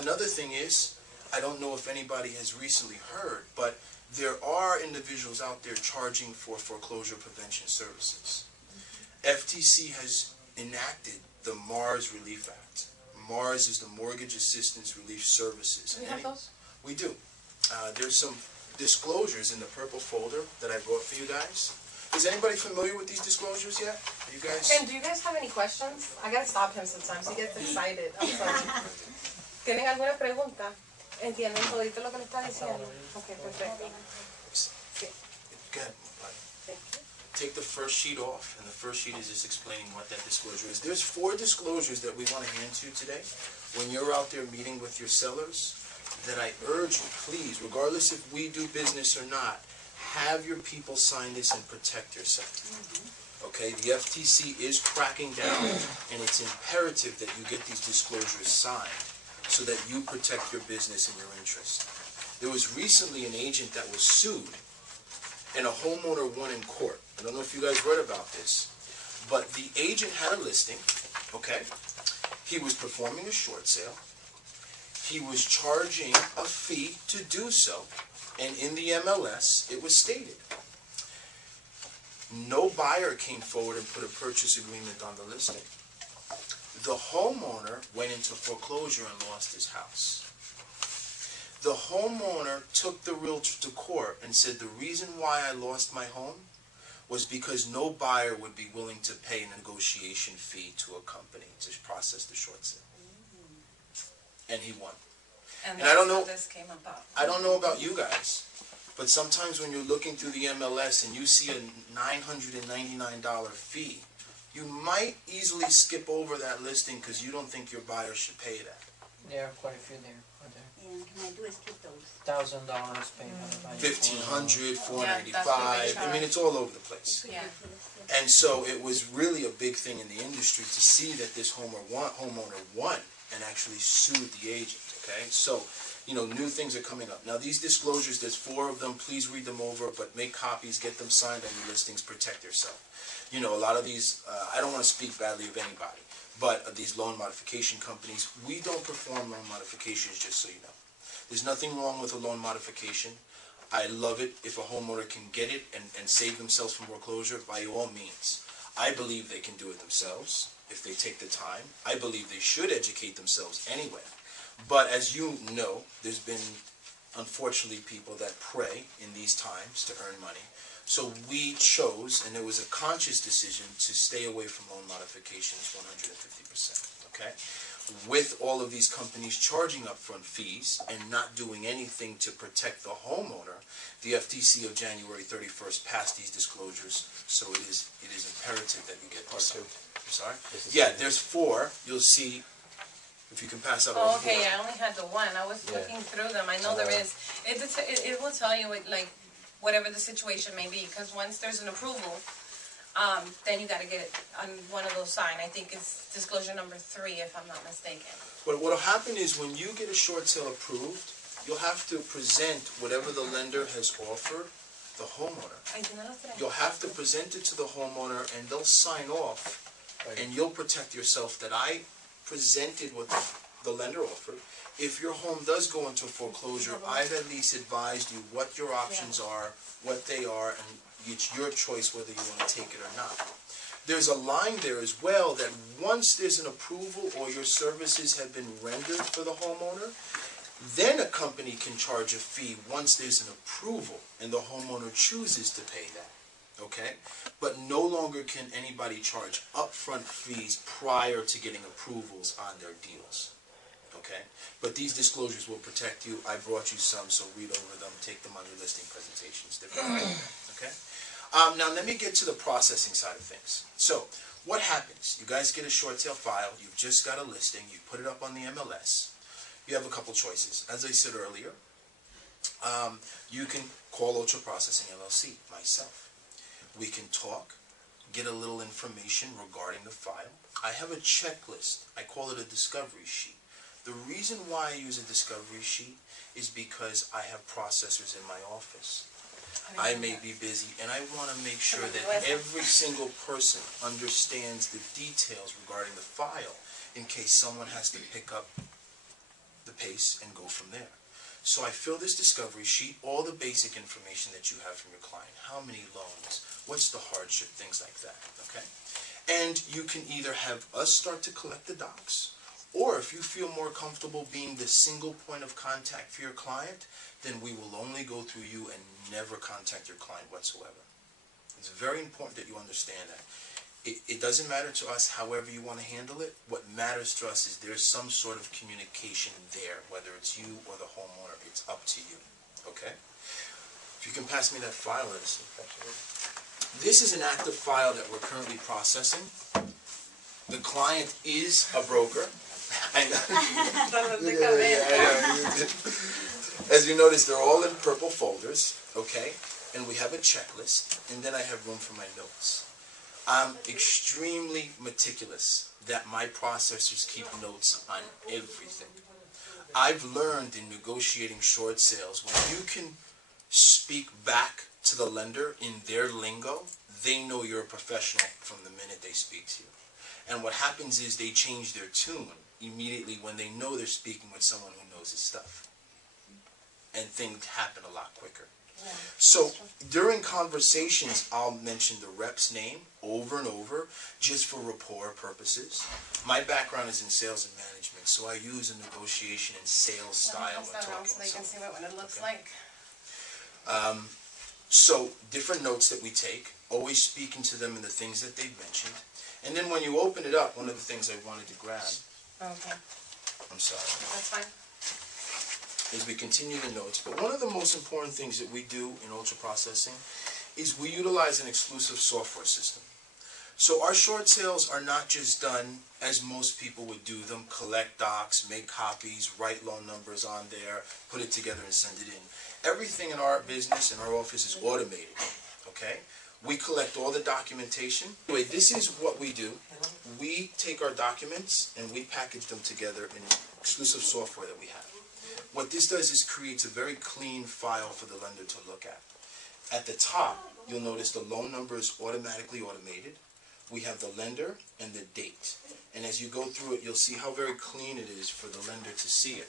Another thing is, I don't know if anybody has recently heard, but there are individuals out there charging for foreclosure prevention services. FTC has enacted the MARS Relief Act. MARS is the Mortgage Assistance Relief Services. Do we have those? We do. There's some disclosures in the purple folder that I brought for you guys. Is anybody familiar with these disclosures yet? Are you guys? And do you guys have any questions? I gotta stop him sometimes. He gets excited. I'm sorry. ¿Tienen alguna pregunta? ¿Entienden todito lo que le está diciendo? Ok, perfecto. Go ahead. Take the first sheet off, and the first sheet is just explaining what that disclosure is. There's 4 disclosures that we want to hand to you today. When you're out there meeting with your sellers, that I urge you, please, regardless if we do business or not, have your people sign this and protect yourself. Okay, the FTC is cracking down, and it's imperative that you get these disclosures signed so that you protect your business and your interest. There was recently an agent that was sued, and a homeowner won in court. I don't know if you guys read about this, but the agent had a listing, okay? He was performing a short sale. He was charging a fee to do so, and in the MLS, it was stated. No buyer came forward and put a purchase agreement on the listing. The homeowner went into foreclosure and lost his house. The homeowner took the realtor to court and said the reason why I lost my home was because no buyer would be willing to pay a negotiation fee to a company to process the short sale. And he won. And I don't know. This came about. I don't know about you guys, but sometimes when you're looking through the MLS and you see a $999 fee, you might easily skip over that listing because you don't think your buyer should pay that. There are quite a few there. And can I do is skip those? $1,000 paid by the $1,500, Yeah, that's what they $495. I mean, it's all over the place. Yeah. And so it was really a big thing in the industry to see that this homeowner won and actually sued the agent, okay? So, you know, new things are coming up. Now, these disclosures, there's 4 of them. Please read them over, but make copies, get them signed on your listings, protect yourself. You know, a lot of these, I don't want to speak badly of anybody, but these loan modification companies, we don't perform loan modifications, just so you know. There's nothing wrong with a loan modification. I love it if a homeowner can get it and save themselves from foreclosure, by all means. I believe they can do it themselves if they take the time. I believe they should educate themselves anyway. But as you know, there's been, unfortunately, people that prey in these times to earn money. So we chose, and it was a conscious decision, to stay away from loan modifications 150%, okay? With all of these companies charging upfront fees and not doing anything to protect the homeowner, the FTC of January 31st passed these disclosures, so it is imperative that you get this. I'm sorry? Yeah, there's 4. You'll see, if you can pass out all 4. Okay, I only had the one. I was looking through them. I know there is. It will tell you, like, whatever the situation may be, because once there's an approval, then you got to get it on one of those signed. I think it's disclosure number 3, if I'm not mistaken. But what will happen is when you get a short sale approved, you'll have to present whatever the lender has offered the homeowner. You'll have to present it to the homeowner, and they'll sign off, and you'll protect yourself that I presented what the lender offered. If your home does go into foreclosure, I've at least advised you what your options are, what they are, and it's your choice whether you want to take it or not. There's a line there as well that once there's an approval or your services have been rendered for the homeowner, then a company can charge a fee once there's an approval and the homeowner chooses to pay that, okay? But no longer can anybody charge upfront fees prior to getting approvals on their deals, okay? But these disclosures will protect you. I brought you some, so read over them, take them on your listing presentations, okay? Now let me get to the processing side of things. So what happens? You guys get a short sale file, you've just got a listing, you put it up on the MLS. You have a couple choices. As I said earlier, you can call Ultra Processing LLC, myself. We can talk, get a little information regarding the file. I have a checklist. I call it a discovery sheet. The reason why I use a discovery sheet is because I have processors in my office. I may be busy, and I want to make sure that every single person understands the details regarding the file in case someone has to pick up the pace and go from there. So I fill this discovery sheet, all the basic information that you have from your client. How many loans? What's the hardship? Things like that, okay? And you can either have us start to collect the docs, or if you feel more comfortable being the single point of contact for your client, then we will only go through you and never contact your client whatsoever. It's very important that you understand that. It doesn't matter to us however you want to handle it. What matters to us is there's some sort of communication there, whether it's you or the homeowner. It's up to you, okay? If you can pass me that file, Edison. This is an active file that we're currently processing. The client is a broker. I know. As you notice, they're all in purple folders, okay? And we have a checklist, and then I have room for my notes. I'm extremely meticulous that my processors keep notes on everything. I've learned in negotiating short sales, when you can speak back to the lender in their lingo, they know you're a professional from the minute they speak to you. And what happens is they change their tune immediately when they know they're speaking with someone who knows his stuff. And things happen a lot quicker. Yeah. So during conversations, I'll mention the rep's name over and over just for rapport purposes. My background is in sales and management, so I use a negotiation and sales style when talking so they can see what it looks like. So different notes that we take, always speaking to them and the things that they've mentioned. And then when you open it up, one of the things I wanted to grab, okay. I'm sorry. That's fine. Is we continue the notes. But one of the most important things that we do in ultra processing is we utilize an exclusive software system. So our short sales are not just done as most people would do them, collect docs, make copies, write loan numbers on there, put it together and send it in. Everything in our business, in our office, is automated, okay? We collect all the documentation. Anyway, this is what we do. We take our documents and we package them together in exclusive software that we have. What this does is creates a very clean file for the lender to look at. At the top, you'll notice the loan number is automatically automated. We have the lender and the date. And as you go through it, you'll see how very clean it is for the lender to see it.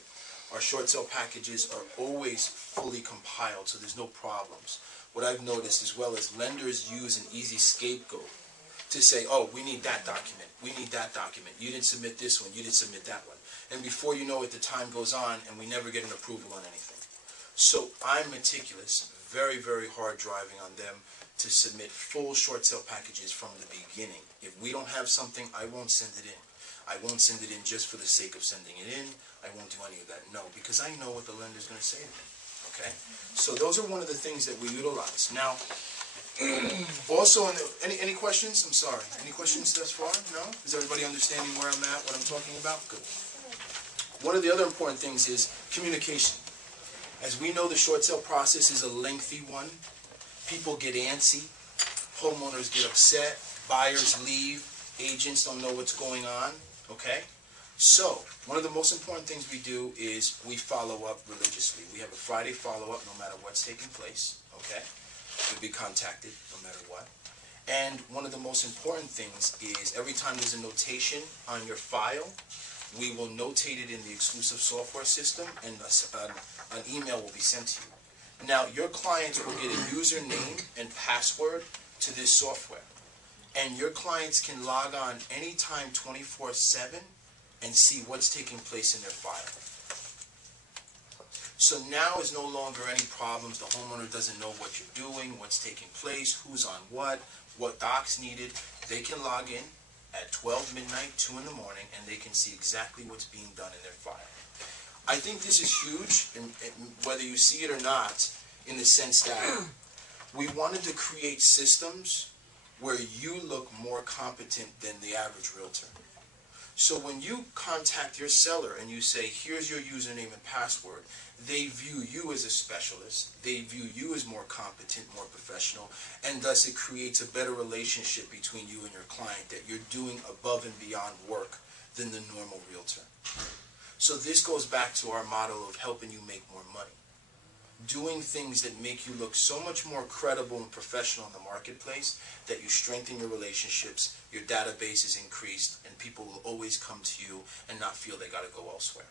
Our short sale packages are always fully compiled, so there's no problems. What I've noticed as well is lenders use an easy scapegoat to say, oh, we need that document, we need that document, you didn't submit this one, you didn't submit that one. And before you know it, the time goes on and we never get an approval on anything. So I'm meticulous, very, very hard driving on them to submit full short sale packages from the beginning. If we don't have something, I won't send it in. I won't send it in just for the sake of sending it in. I won't do any of that, no, because I know what the lender's going to say to me, okay? So those are one of the things that we utilize. Now, also, any questions? I'm sorry. Any questions thus far? No? Is everybody understanding where I'm at, what I'm talking about? Good. One of the other important things is communication. As we know, the short sale process is a lengthy one. People get antsy. Homeowners get upset. Buyers leave. Agents don't know what's going on. Okay? So, one of the most important things we do is we follow up religiously. We have a Friday follow-up no matter what's taking place. Okay? You'll be contacted no matter what. And one of the most important things is every time there's a notation on your file, we will notate it in the exclusive software system and an email will be sent to you. Now, your clients will get a username and password to this software. And your clients can log on anytime 24/7 and see what's taking place in their file. So now is no longer any problems. The homeowner doesn't know what you're doing, what's taking place, who's on what docs needed. They can log in at 12 midnight, 2 in the morning, and they can see exactly what's being done in their file. I think this is huge, whether you see it or not, in the sense that we wanted to create systems where you look more competent than the average realtor. So when you contact your seller and you say, here's your username and password, they view you as a specialist, they view you as more competent, more professional, and thus it creates a better relationship between you and your client, that you're doing above and beyond work than the normal realtor. So this goes back to our model of helping you make more money. Doing things that make you look so much more credible and professional in the marketplace that you strengthen your relationships, your database is increased, and people will always come to you and not feel they got to go elsewhere.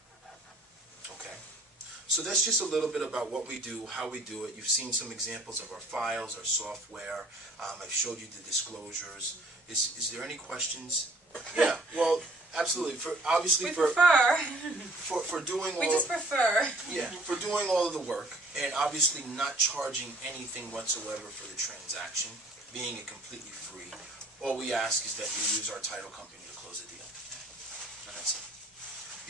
So that's just a little bit about what we do, how we do it. You've seen some examples of our files, our software. I've showed you the disclosures. Is there any questions? Yeah, well, absolutely. We prefer. For doing all. We just prefer. Yeah, for doing all of the work, and obviously not charging anything whatsoever for the transaction, being it completely free. All we ask is that you use our title company to close the deal. And that's it.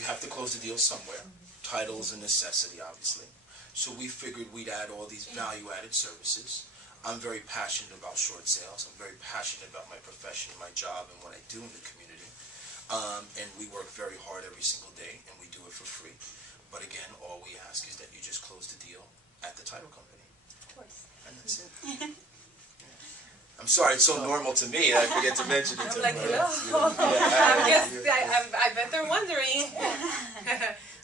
You have to close the deal somewhere. Title is a necessity, obviously. So we figured we'd add all these value-added services. I'm very passionate about short sales. I'm very passionate about my profession, my job, and what I do in the community. And we work very hard every single day, and we do it for free. But again, all we ask is that you just close the deal at the title company. Of course. And that's it. I'm sorry, it's so normal to me, I forget to mention it to I'm like, them. hello. I bet they're wondering.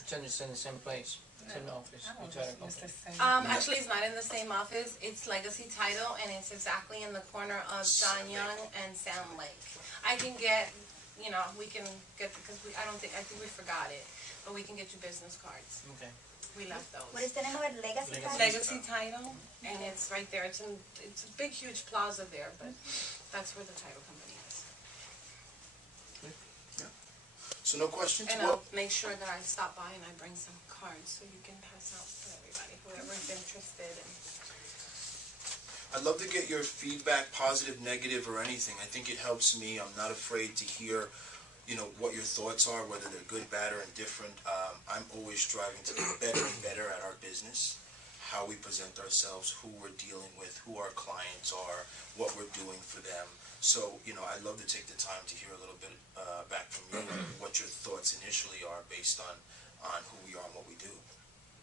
It's in the same place. It's in the office. You try to company. Actually, it's not in the same office. It's Legacy Title, and it's exactly in the corner of John Young and Sound Lake. I can get, we can get, because I think we forgot it, but we can get you business cards. Okay. We left those. What is the name of it? Legacy Title? Legacy Title, and it's right there. It's a big, huge plaza there, but that's where the title company is. So no questions? And Well, I'll make sure that I stop by and I bring some cards so you can pass out to everybody, whoever's interested. I'd love to get your feedback, positive, negative, or anything. I think it helps me. I'm not afraid to hear what your thoughts are, whether they're good, bad, or indifferent. I'm always striving to be better and better at our business, how we present ourselves, who we're dealing with, who our clients are, what we're doing for them. So, I'd love to take the time to hear a little bit back from you, what your thoughts initially are based on who we